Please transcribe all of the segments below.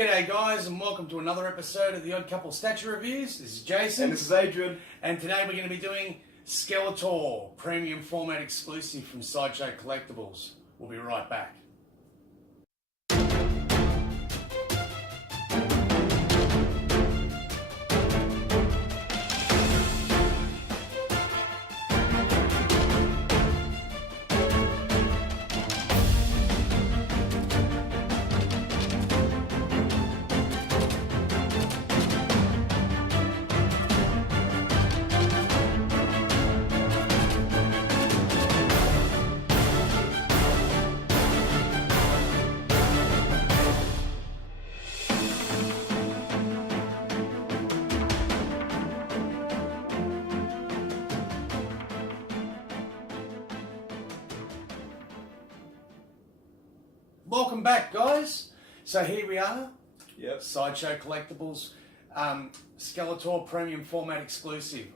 G'day guys and welcome to another episode of the Odd Couple Statue Reviews. This is Jason. And this is Adrian. And today we're going to be doing Skeletor, premium format exclusive from Sideshow Collectibles. We'll be right back. Welcome back, guys. So here we are. Yep. Sideshow Collectibles, Skeletor premium format exclusive.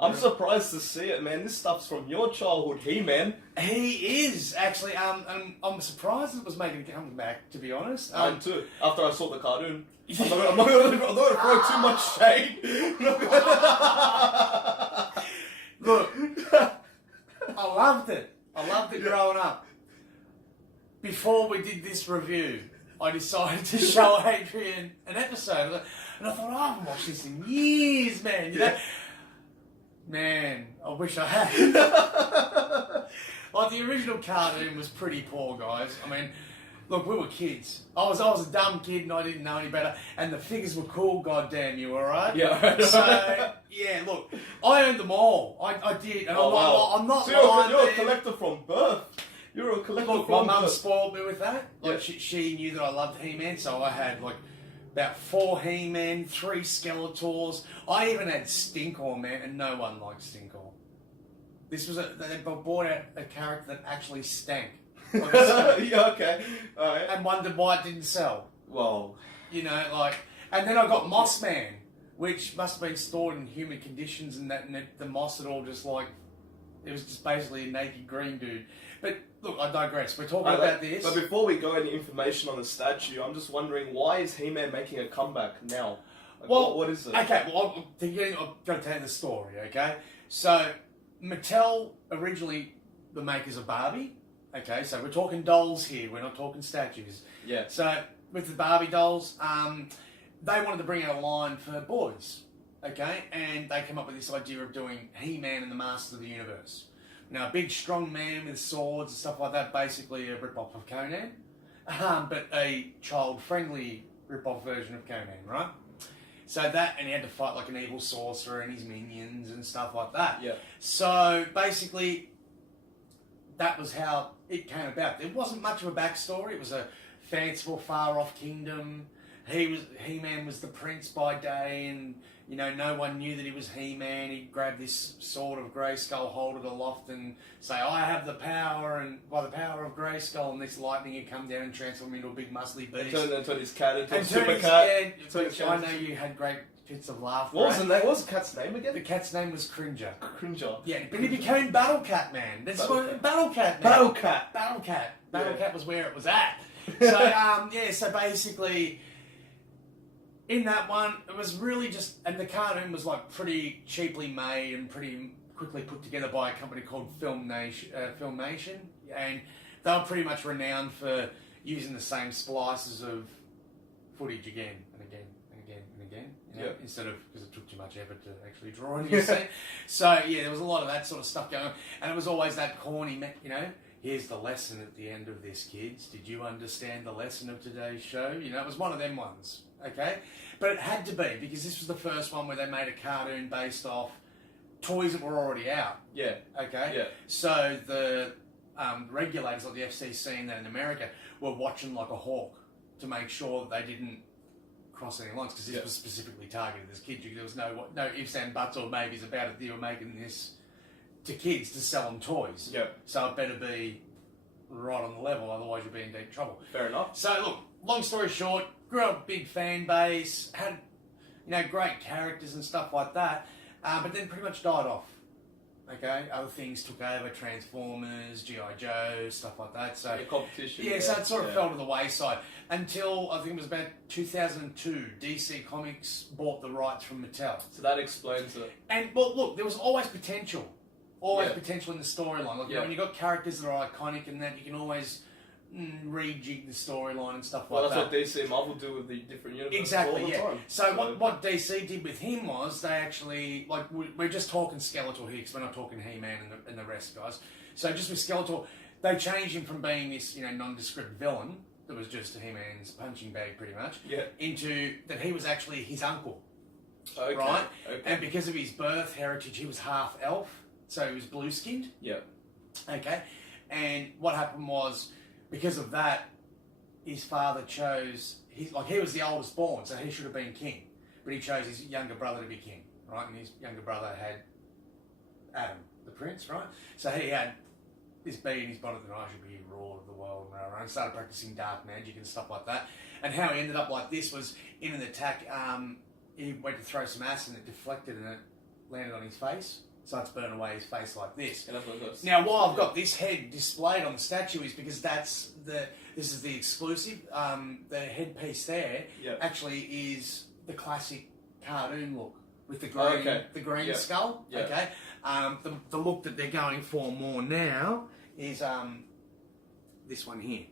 I'm surprised to see it, man. This stuff's from your childhood, He-Man. He is actually. I'm surprised it was making a comeback. To be honest, Mine too. After I saw the cartoon, I'm not gonna throw too much shade. Look, I loved it. I loved it growing up. Before we did this review, I decided to show Adrian an episode, and I thought, I haven't watched this in years, man. You know? Man, I wish I had. Like, the original cartoon was pretty poor, guys. I mean, look, we were kids. I was a dumb kid and I didn't know any better, and the figures were cool, goddamn you, alright? Yeah. So, yeah, look, I owned them all. I did, and I'm not so lying. you're a collector from birth. You're a collector Look, from my mum birth. spoiled me with that. Like, Yeah. she knew that I loved He-Man, so I had like about 4 He-Men, 3 Skeletors. I even had Stinkor, man, and no one liked Stinkor. They bought out a character that actually stank. Like Yeah, okay. Alright. and wondered why it didn't sell. Well, You know, like, and then I got Moss Man, which must have been stored in humid conditions, and the moss had all just like, it was just basically a naked green dude. But look, I digress. We're talking about this. But before we go into information on the statue, I'm just wondering, why is He-Man making a comeback now? Like, Well, what is it? Okay, well, I've got to tell you the story, okay? So, Mattel, originally the makers of Barbie, okay? So we're talking dolls here, we're not talking statues. Yeah. So, with the Barbie dolls, they wanted to bring out a line for boys, okay? And they came up with this idea of doing He-Man and the Masters of the Universe. Now, a big, strong man with swords and stuff like that, basically a rip-off of Conan, but a child-friendly rip-off version of Conan, right? So that, and he had to fight like an evil sorcerer and his minions and stuff like that. Yeah. So, basically, that was how it came about. There wasn't much of a backstory. It was a fanciful, far-off kingdom. He-Man was the prince by day, and you know, no one knew that he was He-Man. He'd grab this sword of Grayskull, hold it aloft, and say, "I have the power," and by the power of Grayskull, and this lightning would come down and transform him into a big muscly beast. Turn his cat into a And super turn his- cat. yeah, which I know you had great fits of laughter. What was at. the name? What was the cat's name The again? cat's name was Cringer. Cringer. Yeah, but he became Battle Cat Man. That's what Battle Cat Man. Battle Cat. Battle Cat. Battle Yeah. Cat was where it was at. So yeah, so basically, in that one, it was really just, and the cartoon was like pretty cheaply made and pretty quickly put together by a company called Filmation, and they were pretty much renowned for using the same splices of footage again and again and again and again, you know, Yeah. instead of, because it took too much effort to actually draw any scene. So yeah, there was a lot of that sort of stuff going on, and it was always that corny, you know, here's the lesson at the end of this, kids. Did you understand the lesson of today's show? You know, it was one of them ones, okay? But it had to be, because this was the first one where they made a cartoon based off toys that were already out, Yeah. okay? Yeah. So the regulators, like the FCC and that in America, were watching like a hawk to make sure that they didn't cross any lines, because this was specifically targeted as kids. There was no ifs and buts or maybes about it. They were making this to kids to sell them toys. Yeah. So it better be right on the level, otherwise you'll be in deep trouble. Fair enough. So look, long story short, grew up big fan base, had great characters and stuff like that, but then pretty much died off. Okay, other things took over, Transformers, G.I. Joe, stuff like that. So competition. yeah, so it sort of fell to the wayside until I think it was about 2002. DC Comics bought the rights from Mattel. So that explains it. And well, look, there was always potential, potential in the storyline. Like you know, when you got characters that are iconic and that, you can always rejig the storyline and stuff like that. Well, that's what DC and Marvel do with the different universes exactly, all the time. So what DC did with him was they actually, like, we're just talking Skeletor here because we're not talking He-Man and the rest, guys. So just with Skeletor, they changed him from being this, you know, nondescript villain that was just He-Man's punching bag pretty much, into that he was actually his uncle. Okay. Right? Okay. And because of his birth heritage, he was half elf, so he was blue-skinned. Yeah. Okay? And what happened was, because of that, his father chose, he was the oldest born, so he should have been king. But he chose his younger brother to be king, right? And his younger brother had Adam, the prince, right? So he had this bee in his body that I should be ruler of the world, and started practicing dark magic and stuff like that. And how he ended up like this was, in an attack, he went to throw some acid and it deflected and it landed on his face. So it's burned away his face like this. Now, why I've got this head displayed on the statue is because this is the exclusive. The headpiece there actually is the classic cartoon look with the green skull. Yeah. Okay, the look that they're going for more now is this one here.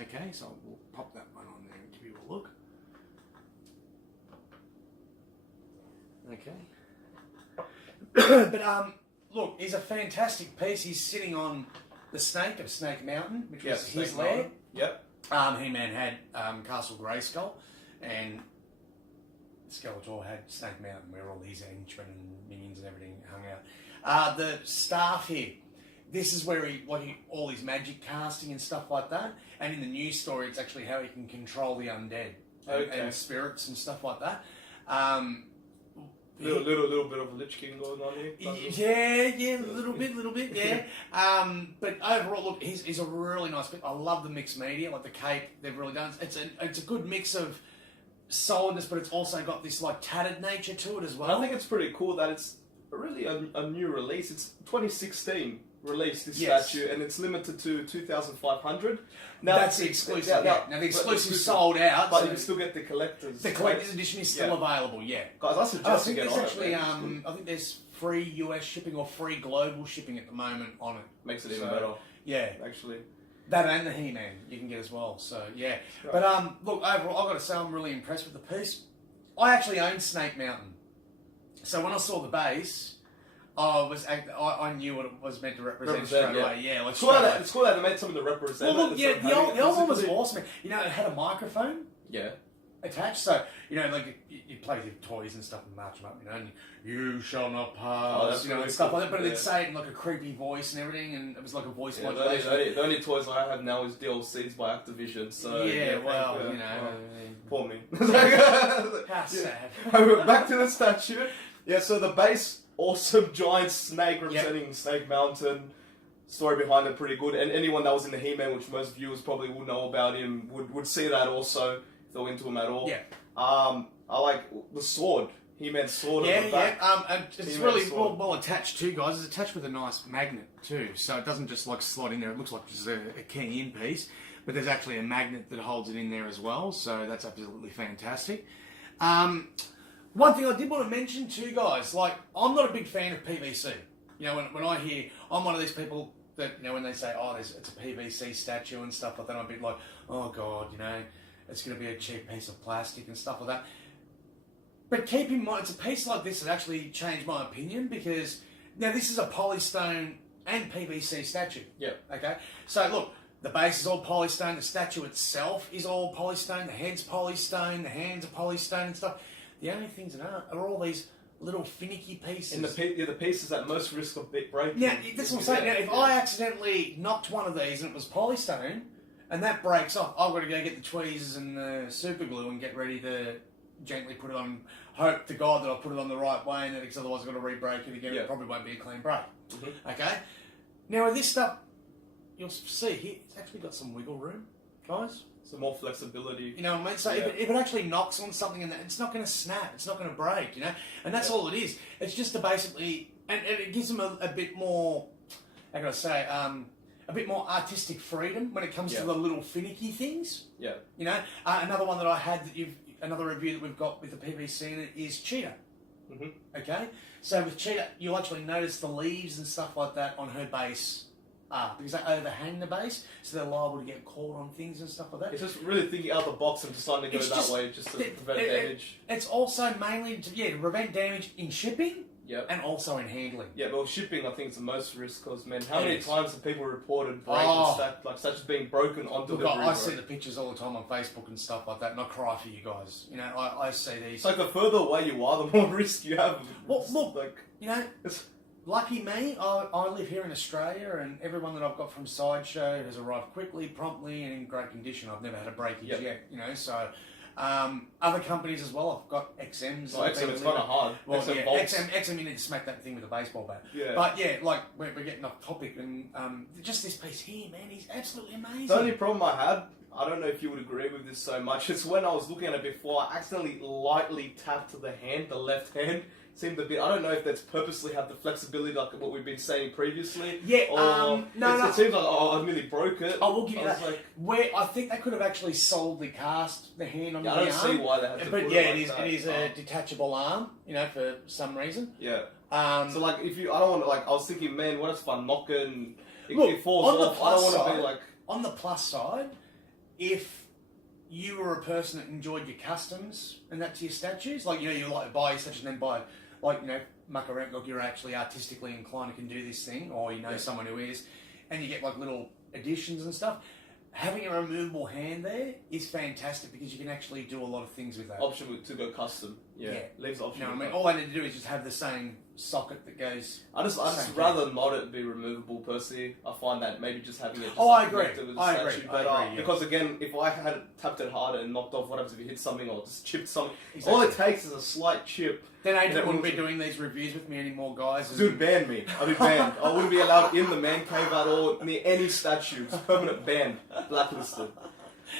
Okay, so we'll pop that one on there and give you a look. Okay. But look, he's a fantastic piece. He's sitting on the snake of Snake Mountain, which was his lair. Yep. He-Man had Castle Grayskull, and Skeletor had Snake Mountain, where all these henchmen and minions and everything hung out. The staff here, this is where all his magic casting and stuff like that. And in the news story, it's actually how he can control the undead and spirits and stuff like that. Little bit of a Lich King going on here. Yeah, a little bit, yeah. But overall, look, he's a really nice bit. I love the mixed media, like the cape they've really done. It's a good mix of solidness, but it's also got this like tattered nature to it as well. I think it's pretty cool that it's really a new release. It's 2016 release, this statue, and it's limited to 2,500. Now that's the exclusive. Now the exclusive sold out, but you can still get the collector's. The collector's edition is still available. Yeah, guys, I suggest you get on it. I think there's free US shipping or free global shipping at the moment on it. Makes it even better. Yeah, actually. That and the He-Man you can get as well. So yeah, but look, overall, I've got to say I'm really impressed with the piece. I actually own Snake Mountain, so when I saw the base, I knew what it was meant to represent straight away. Yeah, like it's cool that they made something to represent. Well, look, the old one was awesome. You know, it had a microphone. Yeah. Attached, so you know, like you play with your toys and stuff and march them up, you know, and you shall not pass, you know, and stuff like that. But it'd say it in like a creepy voice and everything, and it was like a voice modulation. The only toys I have now is DLCs by Activision. So you know, poor me. How sad. Back to the statue. Yeah, so the base, awesome giant snake representing Snake Mountain. Story behind it pretty good, and anyone that was in the He-Man, which most viewers probably would know about him, would see that also. If they're into him at all. Yeah. I like the sword. He-Man's sword on the back. And it's really well attached too, guys. It's attached with a nice magnet too, so it doesn't just like slot in there. It looks like just a key-in piece, but there's actually a magnet that holds it in there as well, so that's absolutely fantastic. One thing I did want to mention too, guys, like I'm not a big fan of PVC. You know, when I hear, I'm one of these people that, you know, when they say, oh, it's a PVC statue and stuff like that, I'm a bit like, oh God, you know, it's going to be a cheap piece of plastic and stuff like that. But keep in mind, it's a piece like this that actually changed my opinion, because now this is a polystone and PVC statue. Yeah. Okay. So look, the base is all polystone. The statue itself is all polystone. The head's polystone. The hands are polystone and stuff. The only things that aren't are all these little finicky pieces. And the pieces at most risk of breaking. Now, that's what I'm saying. Now, if I accidentally knocked one of these and it was polystone, and that breaks off, I've got to go get the tweezers and the super glue and get ready to gently put it on. Hope to God that I put it on the right way, and that, because otherwise I've got to re-break it again. Yeah. It probably won't be a clean break. Mm-hmm. Okay? Now with this stuff, you'll see here, it's actually got some wiggle room, guys. Some more flexibility. You know what I mean? So if it actually knocks on something, and it's not going to snap, it's not going to break, you know? And that's all it is. It's just to basically and it gives them a bit more, how can I say, a bit more artistic freedom when it comes to the little finicky things. Yeah. You know, another one that I had another review that we've got with the PVC in it is Cheetah. Mm-hmm. Okay, so with Cheetah, you'll actually notice the leaves and stuff like that on her base because they overhang the base, so they're liable to get caught on things and stuff like that. It's just really thinking out the box and deciding to go that way just to prevent damage. It's also mainly to prevent damage in shipping. Yep. And also in handling. Yeah, well, shipping I think is the most risk because, man, how many times have people reported such as being broken on delivery? Look, I see the pictures all the time on Facebook and stuff like that, and I cry for you guys. You know, I see these. It's like the further away you are, the more risk you have. Well, look, you know, lucky me, I live here in Australia, and everyone that I've got from Sideshow has arrived quickly, promptly, and in great condition. I've never had a breakage yet, you know, so... other companies as well. I've got XMs. Well, XM is kind of hard. Well, XM, you need to smack that thing with a baseball bat. Yeah. But yeah, like we're getting off topic, and just this piece here, man, he's absolutely amazing. The only problem I had, I don't know if you would agree with this so much, it's when I was looking at it before, I accidentally lightly tapped the hand, the left hand. Seemed a bit. I don't know if that's purposely have the flexibility like what we've been saying previously. Yeah. Or no. It seems like I nearly broke it. I will give you that. Like, where I think they could have actually solidly cast the hand on the arm. I don't see why they have to. But put yeah, it it is a detachable arm. You know, for some reason. Yeah. So like, if you, I don't want to like. I was thinking, man, what if I knock it and it falls off? I don't want to be like. On the plus side, if you were a person that enjoyed your customs and that to your statues, like you like to buy your statue and then buy, like muck around, like you're actually artistically inclined and can do this thing, or someone who is, and you get like little additions and stuff. Having a removable hand there is fantastic because you can actually do a lot of things with that. Option to go custom. Yeah. Leaves option. I mean, all I need to do is just have the same socket that goes. I just rather not it be removable personally. I find that maybe just having it. Just I agree. With I statue, agree. but, I agree. Because again, if I had tapped it harder and knocked off, what happens if you hit something or just chipped something? Exactly. All it takes is a slight chip. Then Adrian wouldn't be doing these reviews with me anymore, guys. Dude, ban me. I'd be banned. I wouldn't be allowed in the man cave at all, near any statue. It's permanent ban. Blacklisted.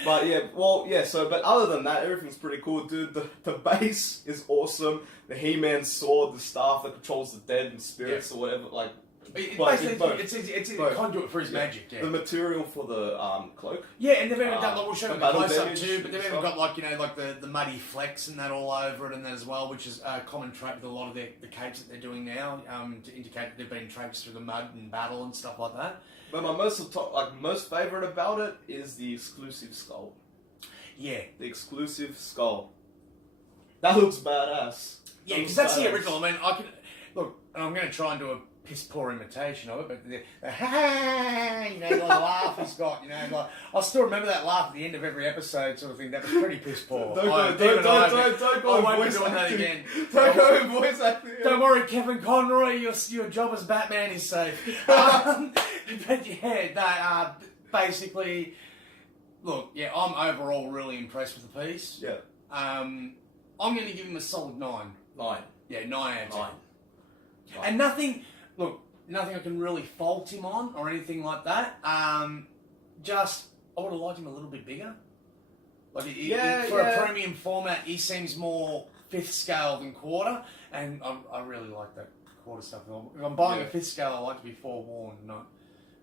But but other than that, everything's pretty cool, dude. The base is awesome. The He-Man sword, the staff that controls the dead and spirits or whatever, like... It's a conduit for his magic, yeah. The material for the cloak. Yeah, and they've even done, like, we'll show them the close-up too, but they've even stuff. got, like, the muddy flecks and that all over it and that as well, which is a common trait with a lot of the capes that they're doing now, to indicate that they've been traipsed through the mud and battle and stuff like that. But my most favourite about it is the exclusive skull. Yeah. The exclusive skull. That looks badass. Yeah, because that's the original. I mean, look, and I'm going to try and do a piss poor imitation of it, but the the laugh he's got, like, I'll still remember that laugh at the end of every episode, sort of thing. That was pretty piss poor. Don't go I won't be doing that again. Don't go in voice acting. Don't worry, Kevin Conroy, your job as Batman is safe. But yeah, basically, look, yeah, I'm overall really impressed with the piece. Yeah. I'm going to give him a solid 9. 9. Yeah, 9 out of 10. 9. And nothing I can really fault him on or anything like that. Just, I would have liked him a little bit bigger. Like, for a premium format, he seems more 5th scale than quarter, and I really like that quarter stuff. If I'm buying a 5th scale, I like to be forewarned, not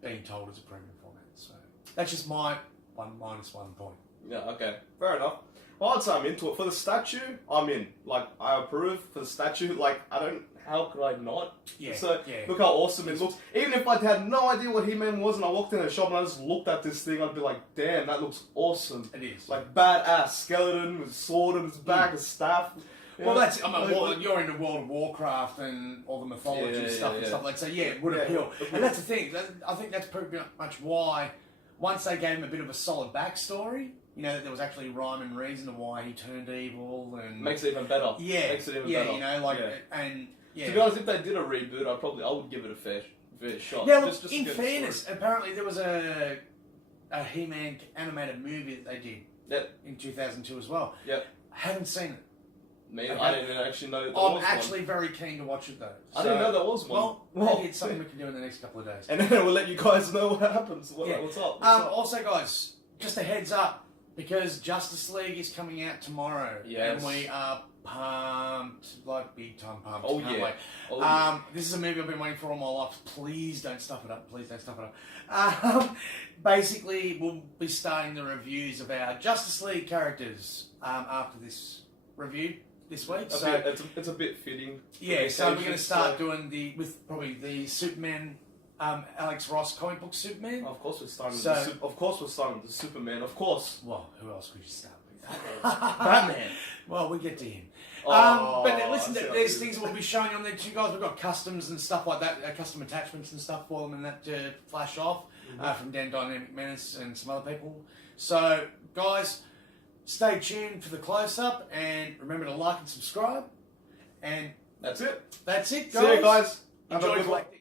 being told it's a premium format. So that's just my -1 point. Yeah, okay. Fair enough. Well, I'd say I'm into it. For the statue, I'm in. Like, I approve. For the statue, like, how could I not? Yeah. So, look how awesome it looks. Even if I had no idea what He-Man was and I walked in a shop and I just looked at this thing, I'd be like, damn, that looks awesome. It is. Like, badass. Skeleton with sword on his back, a staff. Well, that's, you're into World of Warcraft and all the mythology and stuff like that, so yeah, it would appeal. And that's the thing, I think that's pretty much why, once they gave him a bit of a solid backstory, that there was actually rhyme and reason of why he turned evil, and... Makes it even better. Yeah. Makes it even better. And... Yeah. To be honest, if they did a reboot, I would give it a fair shot. Yeah, look, just in fairness, apparently there was a He-Man animated movie that they did in 2002 as well. Yep. Haven't seen it. Me, okay. I didn't actually know there was I'm actually very keen to watch it though. I didn't know there was one. Well, maybe it's something we can do in the next couple of days. And then we'll let you guys know what happens. What's up? Also, guys, just a heads up. because Justice League is coming out tomorrow. Yes. And we are pumped, like big time pumped. Oh, Can't yeah. wait. Oh, yeah. This is a movie I've been waiting for all my life. Please don't stuff it up. Please don't stuff it up. Basically, we'll be starting the reviews of our Justice League characters after this review this week. It's a bit fitting. Yeah, so we're going to start doing probably the Superman, Alex Ross comic book Superman. Of course we're starting. So- we're starting with the Superman. Of course. Well, who else could you start with? Batman. Well, we get to him. Oh, But listen, I see what there's you things we'll be showing on there too, guys. We've got customs and stuff like that, custom attachments and stuff for them, and that to flash off from Dan Dynamic Menace and some other people. So, guys, stay tuned for the close up, and remember to like and subscribe. And That's it. that's it, guys. See you guys. Have a Enjoy good one. collecting.